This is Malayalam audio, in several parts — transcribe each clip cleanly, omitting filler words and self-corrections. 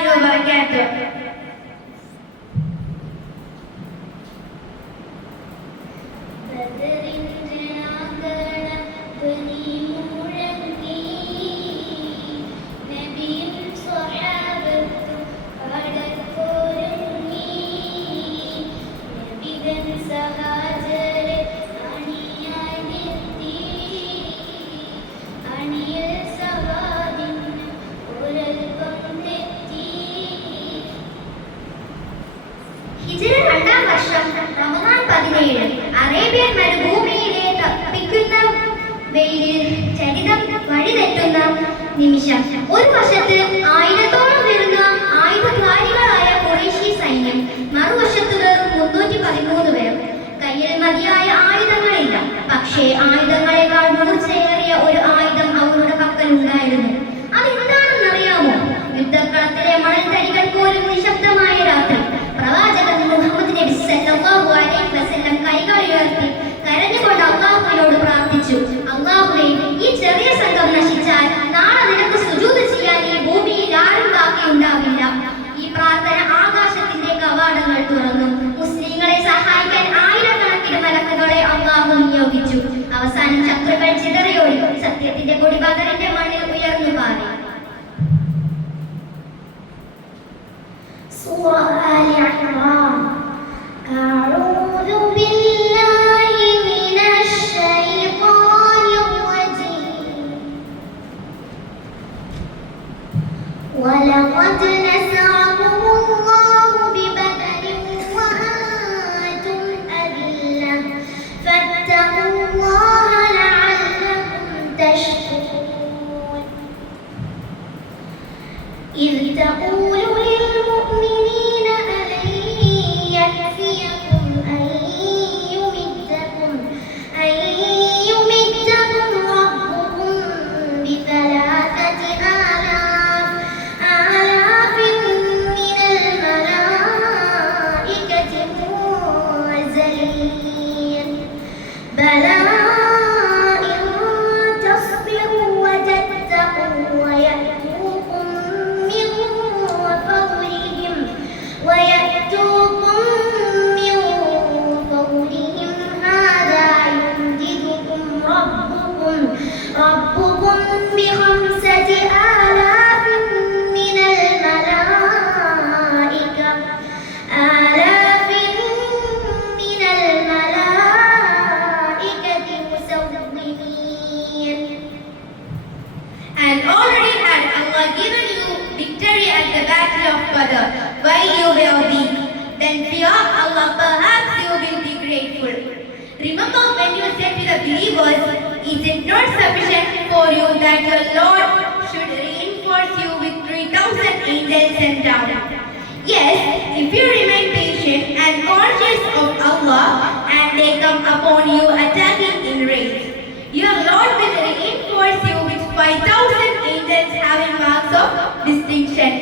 warahmatullahi wabarakatuh. അറേബ്യൻ മരുഭൂമിയിലെ തപ്പിക്കുന്ന വെയിലിൽ ചരിതം വഴിതെറ്റുന്ന നിമിഷം. ഒരു വശത്ത് 1000-ഓളം വരുന്ന ആയുധധാരികളായ ഖുറൈശി സൈന്യം, മറുവശത്ത് വെറും 313 പേർ. കയ്യിൽ മതിയായ ആയുധങ്ങളില്ല. പക്ഷേ ആയുധങ്ങളെക്കാൾ മൂർച്ചയേറിയ ഒരു ആയുധം അവരുടെ പക്കലുണ്ടായിരുന്നു. അതെന്താണെന്നറിയാമോ? യുദ്ധക്കളത്തിലെ മണൽത്തരികൾ പോലും നിശബ്ദമായ രാത്രി പ്രവാചകൻ മുഹമ്മദ് നബി സല്ലല്ലാഹു അലൈഹി വസല്ലം കൈകൾ ഉയർത്തി കരഞ്ഞുകൊണ്ട് അല്ലാഹുവിനോട് പ്രാർത്ഥിച്ചു, അല്ലാഹുവേ, ഈ ചെറിയ സംഘം നശിച്ചാൽ നാളെ നിനക്ക് സുജൂദ് ചെയ്യാൻ ഈ ഭൂമിയിൽ ആരും ബാക്കിയുണ്ടാവില്ല. ഈ പ്രാർത്ഥന ആകാശത്തിന്റെ കവാടങ്ങൾ തുറന്നു. മുസ്ലിങ്ങളെ സഹായിക്കാൻ ആയിരക്കണക്കിന് മലക്കുകളെ അല്ലാഹു നിയോഗിച്ചു. അവസാനം ശത്രുക്കൾ ചിതറിയോടി സത്യത്തിന്റെ കൊടി ബദറിന്റെ മണ്ണിൽ ഉയർന്നു പാറി. സൂറ ആലി ഇംറാൻ. അഊദു ബില്ലാഹി മിനശ് ശൈത്വാനിർ റജീം. വലഖദ് നസറകുമുല്ലാഹു ബിബദരിൻ വഅൻതും Adille ഫത്തഖുല്ലാഹ ലഅല്ലകും തഷ്കുറൂൻ. إذ تقول للمؤمنين ألن يكفيكم أن يمدكم ربكم ب3,000 آلاف من الملائكة منزلين. بلى إن تصبروا وتتقوا ويأتوكم من فورهم هذا يمددكم ربكم ب5,000 من الملائكة مسومين. And already had Allah given you victory at the battle of Badr, while you were weak. Then fear Allah, perhaps you will be grateful. Remember when you said to the believers, is it not sufficient for you that your Lord should reinforce you with 3,000 angels sent down? Yes, if you remain patient and conscious of Allah and they come upon you attacking in raids, your Lord will reinforce you with 5,000 angels having marks of distinction.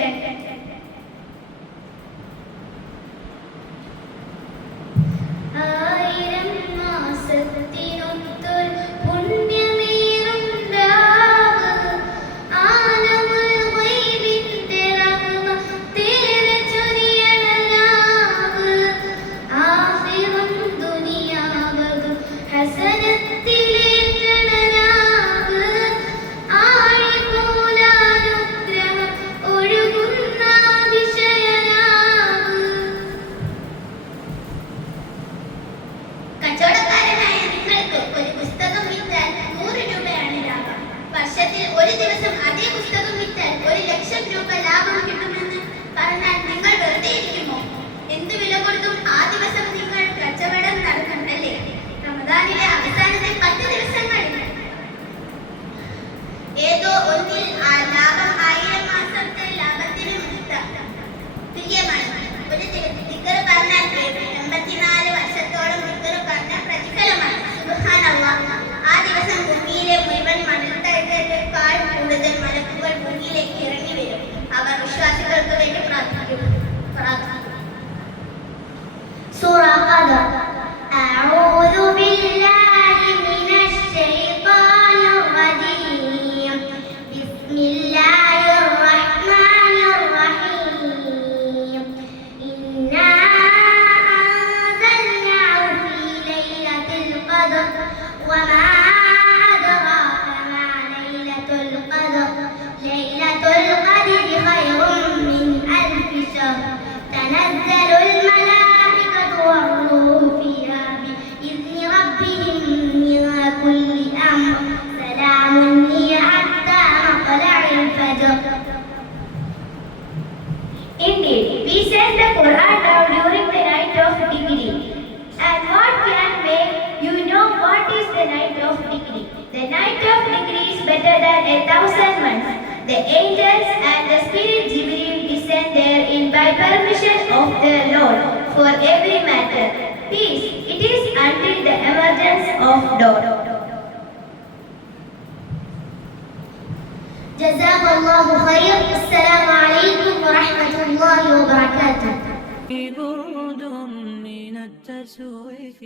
sent the Quran down during the night of Tikri. And what can make you know what is the night of Tikri? The night of Tikri is better than 1,000 months. The angels and the spirit Jibreel descend therein by permission of the Lord for every matter. Peace, it is until the emergence of dawn. Jazakallahu khair. Assalamu alaikum wa rahmatullahi wa barakatuh. برود من التسويف